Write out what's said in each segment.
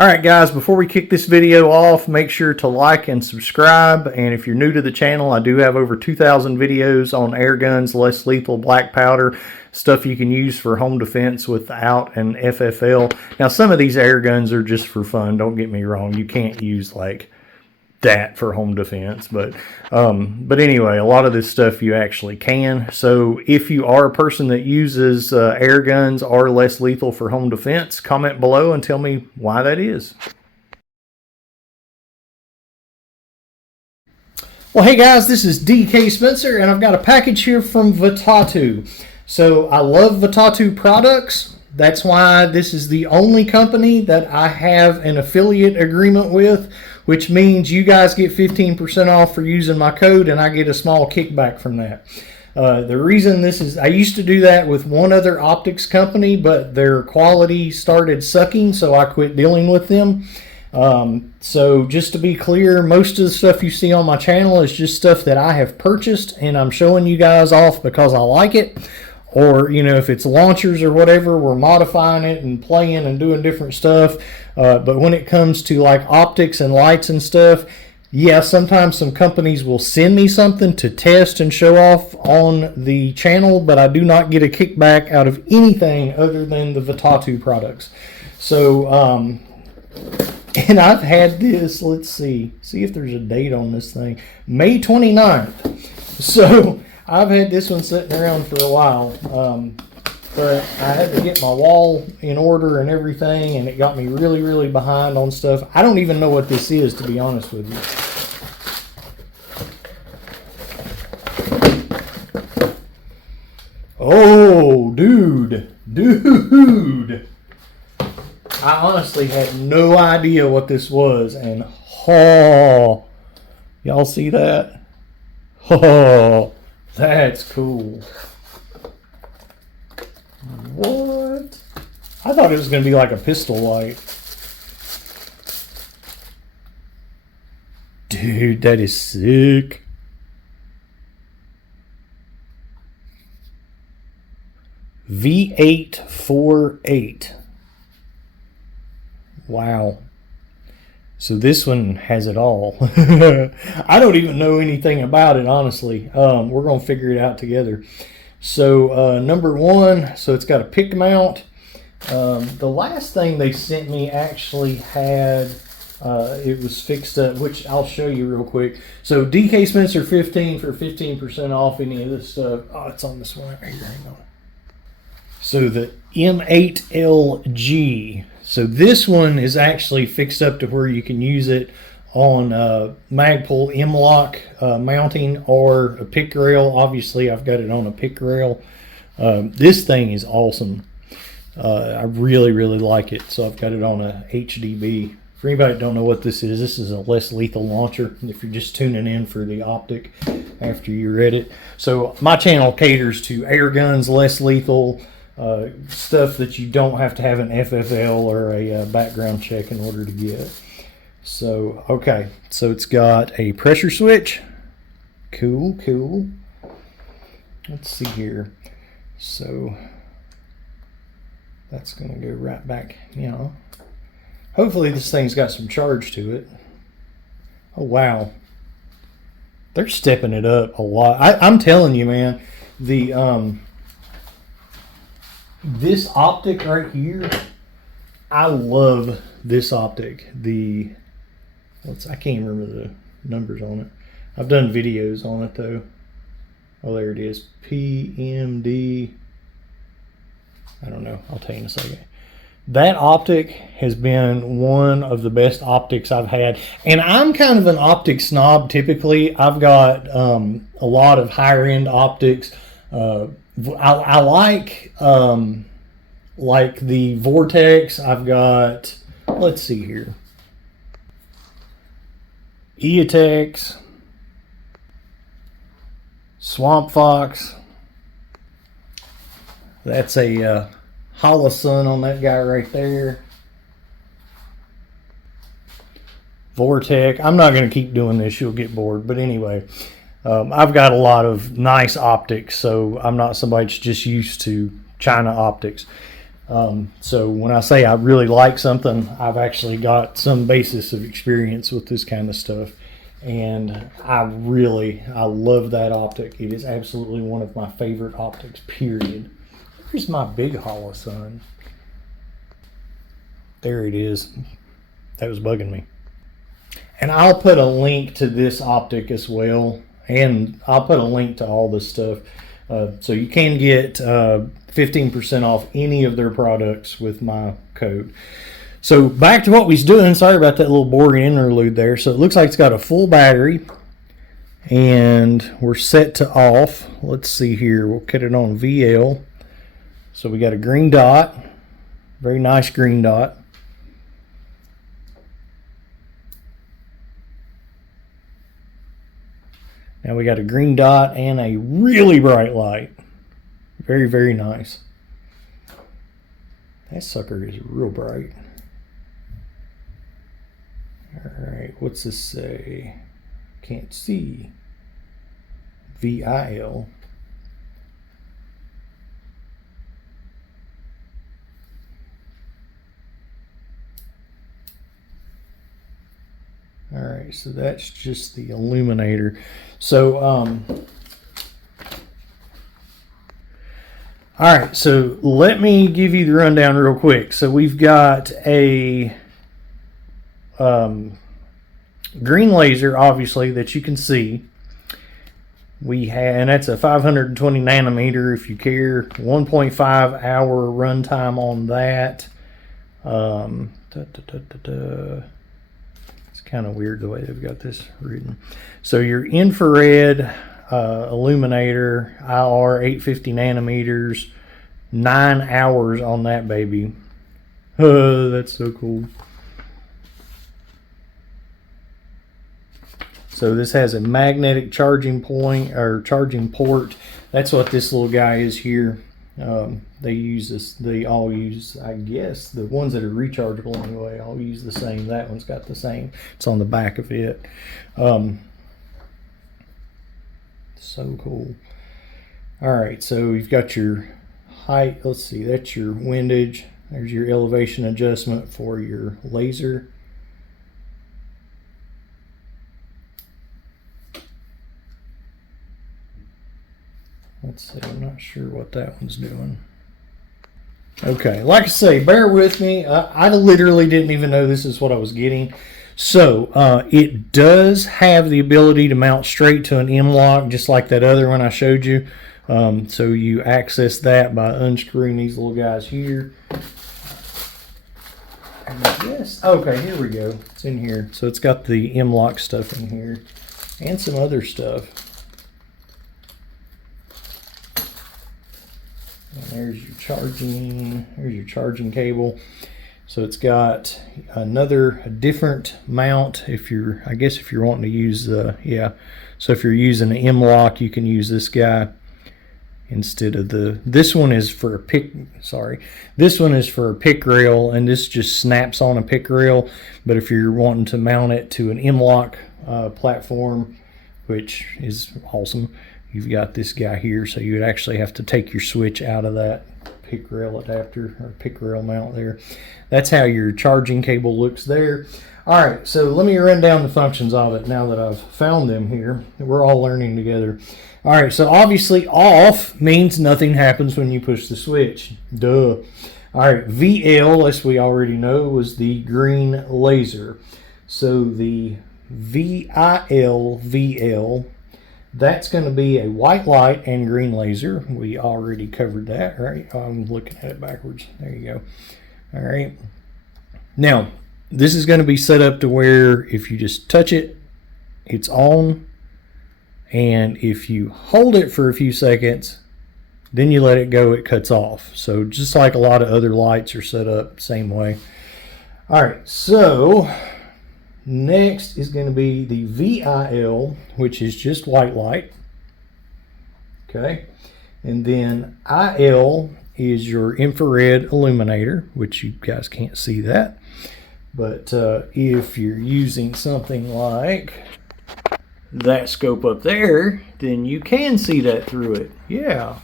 Alright guys, before we kick this video off, make sure to like and subscribe. And if you're new to the channel, I do have over 2,000 videos on air guns, less lethal, black powder, stuff you can use for home defense without an FFL. Now some of these air guns are just for fun, don't get me wrong. You can't use like that for home defense, but anyway, a lot of this stuff you actually can. So if you are a person that uses air guns or less lethal for home defense, comment below and tell me why that is. Well, hey guys, this is DK Spencer, and I've got a package here from Votatu. So I love Votatu products. That's why this is the only company that I have an affiliate agreement with, which means you guys get 15% off for using my code, and I get a small kickback from that. The reason this is, I used to do that with one other optics company, but their quality started sucking, so I quit dealing with them. So just to be clear, most of the stuff you see on my channel is just stuff that I have purchased, and I'm showing you guys off because I like it. Or, you know, if it's launchers or whatever, we're modifying it and playing and doing different stuff. But when it comes to like optics and lights and stuff, yeah, sometimes some companies will send me something to test and show off on the channel, but I do not get a kickback out of anything other than the Votatu products. So, and I've had this, let's see if there's a date on this thing, May 29th. So I've had this one sitting around for a while, but I had to get my wall in order and everything, and it got me really behind on stuff. I don't even know what this is, to be honest with you. Oh, dude. I honestly had no idea what this was, and oh, y'all see that? Oh, that's cool. What? I thought it was going to be like a pistol light. Dude, that is sick. V848. Wow. So this one has it all. I don't even know anything about it, honestly. We're going to figure it out together. So number one, so it's got a pick mount. The last thing they sent me actually had, it was fixed up, which I'll show you real quick. So DK Spencer 15 for 15% off any of this stuff. Oh, it's on this one right here. Hang on. So the M8LG. So this one is actually fixed up to where you can use it on Magpul M-Lock mounting or a pick rail. Obviously, I've got it on a pick rail. This thing is awesome. I really like it. So I've got it on a HDB. For anybody that don't know what this is a less lethal launcher. If you're just tuning in for the optic after you read it. So my channel caters to air guns, less lethal, stuff that you don't have to have an FFL or a background check in order to get. So, okay, so it's got a pressure switch. Cool. Let's see here. So that's going to go right back, you know. Hopefully this thing's got some charge to it. Oh, wow. They're stepping it up a lot. I'm telling you, man, the this optic right here, I love this optic. I can't remember the numbers on it. I've done videos on it though. Oh, there it is. PMD. I don't know. I'll tell you in a second. That optic has been one of the best optics I've had. And I'm kind of an optic snob typically. I've got a lot of higher end optics. I like the Vortex. I've got, let's see here, IIIa, Swamp Fox. That's a Holosun on that guy right there. Vortex. I'm not going to keep doing this. You'll get bored. But anyway, I've got a lot of nice optics, so I'm not somebody that's just used to China optics. So when I say I really like something, I've actually got some basis of experience with this kind of stuff. And I love that optic. It is absolutely one of my favorite optics, period. Here's my big holosun. There it is. That was bugging me. And I'll put a link to this optic as well. And I'll put a link to all this stuff. So you can get 15% off any of their products with my code. So back to what we was doing. Sorry about that little boring interlude there. So it looks like it's got a full battery. And we're set to off. Let's see here. We'll cut it on VL. So we got a green dot. Very nice green dot. Now we got a green dot and a really bright light. Very, very nice. That sucker is real bright. Alright, what's this say? Can't see. VIL. Alright, so that's just the Illuminator. So, alright, so let me give you the rundown real quick. So we've got a green laser, obviously, that you can see. We have, and that's a 520 nanometer if you care. 1.5 hour runtime on that. Kind of weird the way they've got this written. So your infrared illuminator, IR 850 nanometers, 9 hours on that baby. Oh, that's so cool. So this has a magnetic charging point or charging port. That's what this little guy is here. They use this. They all use, I guess, the ones that are rechargeable anyway. All use the same. That one's got the same. It's on the back of it. So cool. All right, so you've got your height. Let's see. That's your windage. There's your elevation adjustment for your laser. Let's see, I'm not sure what that one's doing. Okay, like I say, bear with me. I literally didn't even know this is what I was getting. So, it does have the ability to mount straight to an M-lock, just like that other one I showed you. So you access that by unscrewing these little guys here. Yes, okay, here we go. It's in here. So it's got the M-lock stuff in here and some other stuff. And there's your charging cable. So it's got a different mount if you're, I guess if you're wanting to use the, yeah. So if you're using an M-lock, you can use this guy instead of this one is for a this one is for a pick rail, and this just snaps on a pick rail. But if you're wanting to mount it to an M-lock platform, which is awesome, you've got this guy here, so you would actually have to take your switch out of that pick rail adapter or pick rail mount there. That's how your charging cable looks there. All right, so let me run down the functions of it now that I've found them here. We're all learning together. All right, so obviously off means nothing happens when you push the switch. Duh. All right, VL, as we already know, was the green laser. So the VL, that's going to be a white light and green laser. We already covered that, right? I'm looking at it backwards. There you go. All right. Now, this is going to be set up to where if you just touch it, it's on. And if you hold it for a few seconds, then you let it go, it cuts off. So just like a lot of other lights are set up, same way. All right, so next is going to be the VIL, which is just white light. Okay. And then IL is your infrared illuminator, which you guys can't see that. But if you're using something like that scope up there, then you can see that through it. Yeah.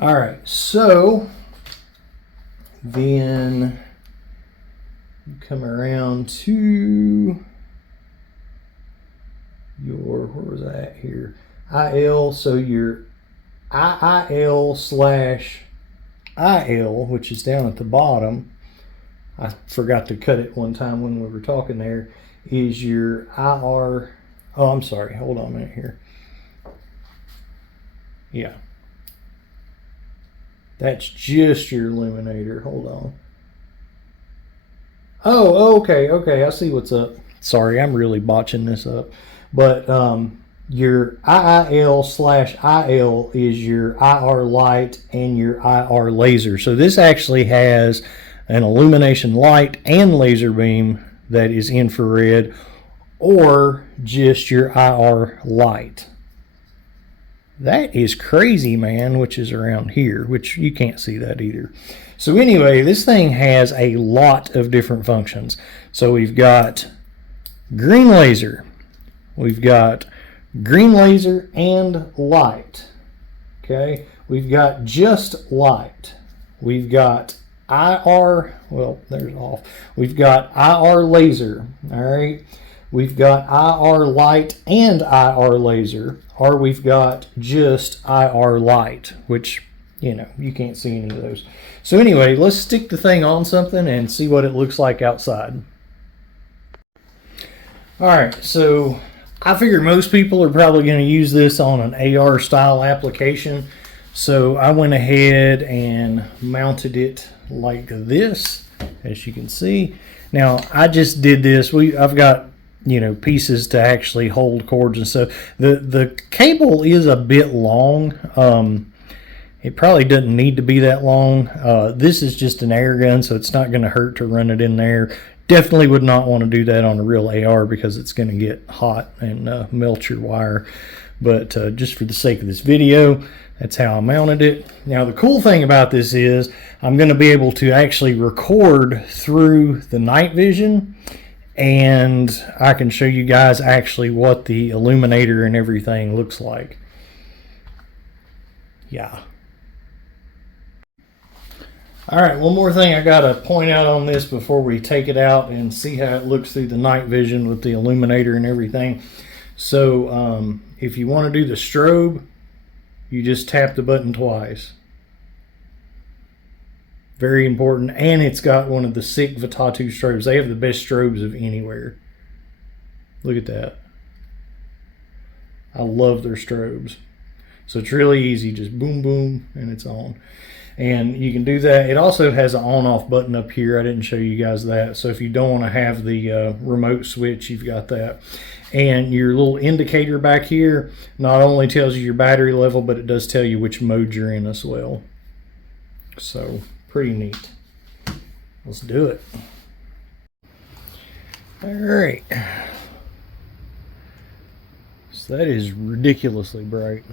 All right. So Then come around to your, where was that here? IL, so your IIL/IL, which is down at the bottom. I forgot to cut it one time when we were talking there, is your IR. Oh, I'm sorry. Hold on a minute here. Yeah. That's just your illuminator. Hold on. Oh, okay, okay. I see what's up. Sorry, I'm really botching this up. But your IIL/IL is your IR light and your IR laser. So this actually has an illumination light and laser beam that is infrared, or just your IR light. That is crazy, man, which is around here, which you can't see that either. So anyway, this thing has a lot of different functions. So we've got green laser. We've got green laser and light. Okay, we've got just light. We've got IR, well, there's off. We've got IR laser, all right? We've got IR light and IR laser, or we've got just IR light, which, you know, you can't see any of those. So anyway, let's stick the thing on something and see what it looks like outside. All right, so I figure most people are probably going to use this on an AR style application. So I went ahead and mounted it like this, as you can see. Now I just did this. I've got, you know, pieces to actually hold cords and stuff. The cable is a bit long. It probably doesn't need to be that long. This is just an air gun, so it's not going to hurt to run it in there. Definitely would not want to do that on a real AR because it's going to get hot and melt your wire. But just for the sake of this video, that's how I mounted it. Now the cool thing about this is I'm going to be able to actually record through the night vision, and I can show you guys actually what the illuminator and everything looks like. Yeah. Alright, one more thing I gotta point out on this before we take it out and see how it looks through the night vision with the illuminator and everything. So if you want to do the strobe, you just tap the button twice. Very important. And it's got one of the sick Votatu strobes. They have the best strobes of anywhere. Look at that. I love their strobes. So it's really easy. Just boom, boom, and it's on. And you can do that. It also has an on-off button up here. I didn't show you guys that. So if you don't want to have the remote switch, you've got that. And your little indicator back here not only tells you your battery level, but it does tell you which mode you're in as well. So pretty neat. Let's do it. All right. So that is ridiculously bright.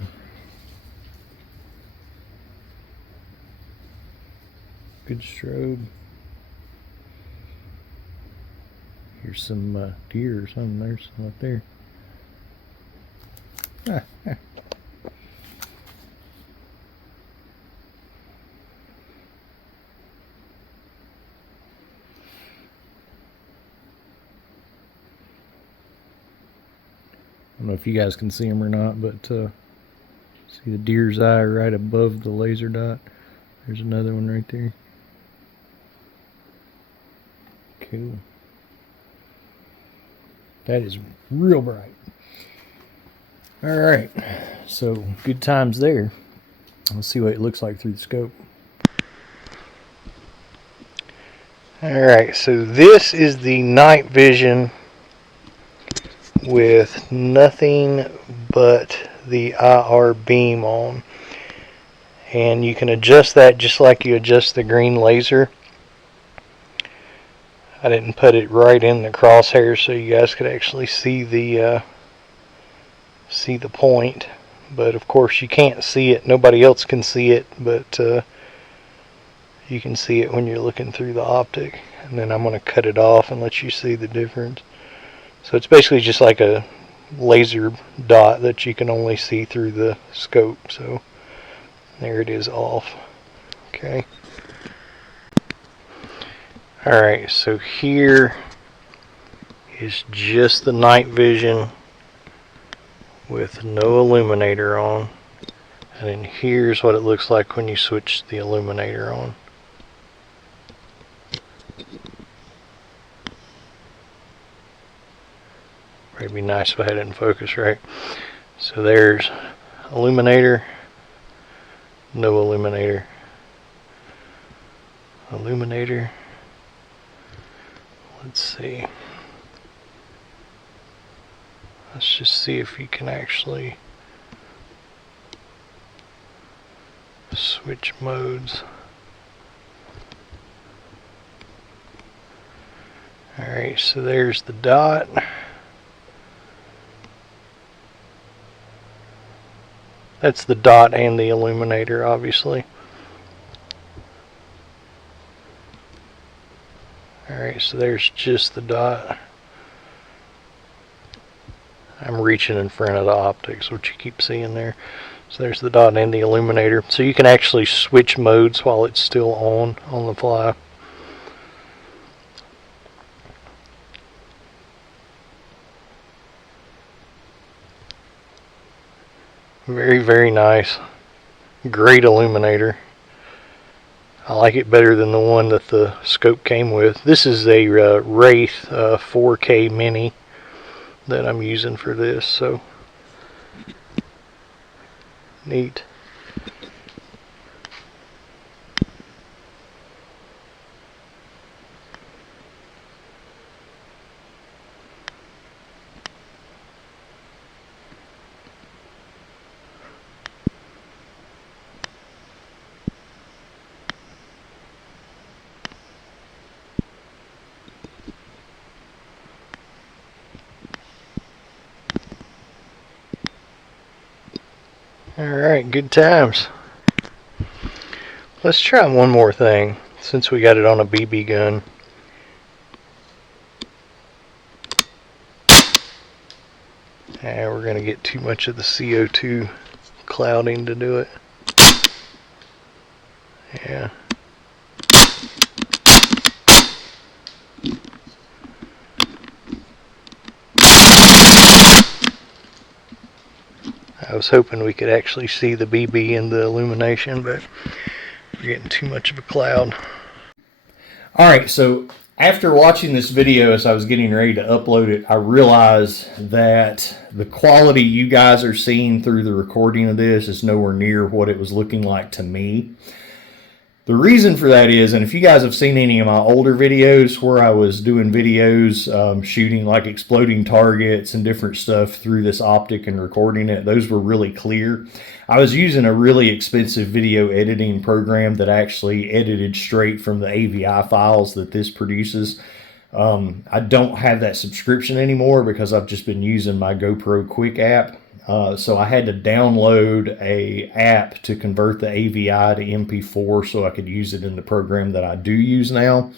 Good strobe. Here's some deer or something. There's some up there. I don't know if you guys can see them or not, but see the deer's eye right above the laser dot. There's another one right there. Cool. That is real bright. All right, so good times there. Let's see what it looks like through the scope. All right, so this is the night vision with nothing but the IR beam on. And you can adjust that just like you adjust the green laser. I didn't put it right in the crosshair so you guys could actually see the point, but of course you can't see it. Nobody else can see it, but you can see it when you're looking through the optic. And then I'm going to cut it off and let you see the difference. So it's basically just like a laser dot that you can only see through the scope. So there it is off. Okay. Alright, so here is just the night vision with no illuminator on. And then here's what it looks like when you switch the illuminator on. It'd be nice if I had it in focus, right? So there's illuminator, no illuminator, illuminator. Let's see. Let's just see if you can actually switch modes. Alright, so there's the dot. That's the dot and the illuminator, obviously. Alright, so there's just the dot. I'm reaching in front of the optics, which you keep seeing there. So there's the dot and the illuminator. So you can actually switch modes while it's still on the fly. Very, very nice. Great illuminator. I like it better than the one that the scope came with. This is a Wraith 4K Mini that I'm using for this, so neat. Alright, good times. Let's try one more thing since we got it on a BB gun. We're going to get too much of the CO2 clouding to do it. Yeah. I was hoping we could actually see the BB in the illumination, but we're getting too much of a cloud. Alright, so after watching this video as I was getting ready to upload it, I realized that the quality you guys are seeing through the recording of this is nowhere near what it was looking like to me. The reason for that is, and if you guys have seen any of my older videos where I was doing videos shooting like exploding targets and different stuff through this optic and recording it, those were really clear. I was using a really expensive video editing program that actually edited straight from the AVI files that this produces. I don't have that subscription anymore because I've just been using my GoPro Quick app. So I had to download a app to convert the AVI to MP4 so I could use it in the program that I do use now.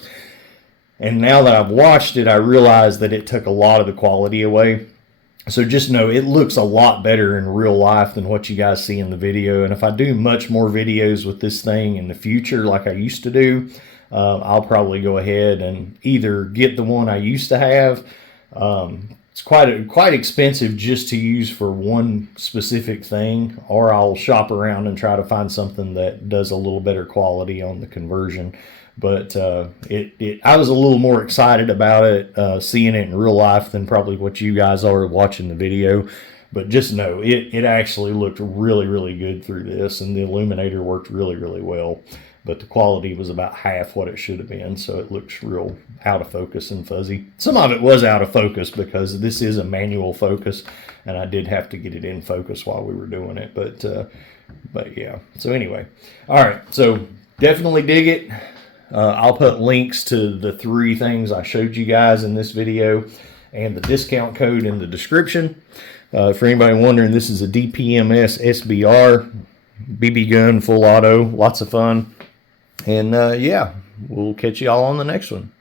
And now that I've watched it, I realized that it took a lot of the quality away. So just know it looks a lot better in real life than what you guys see in the video. And if I do much more videos with this thing in the future like I used to do, I'll probably go ahead and either get the one I used to have. It's quite expensive just to use for one specific thing, or I'll shop around and try to find something that does a little better quality on the conversion. But I was a little more excited about it, seeing it in real life than probably what you guys are watching the video. But just know, it actually looked really, really good through this, and the illuminator worked really, really well. But the quality was about half what it should have been, so it looks real out of focus and fuzzy. Some of it was out of focus because this is a manual focus, and I did have to get it in focus while we were doing it. But yeah. So anyway, all right. So definitely dig it. I'll put links to the 3 things I showed you guys in this video and the discount code in the description. For anybody wondering, this is a DPMS SBR BB gun, full auto, lots of fun. And yeah, we'll catch you all on the next one.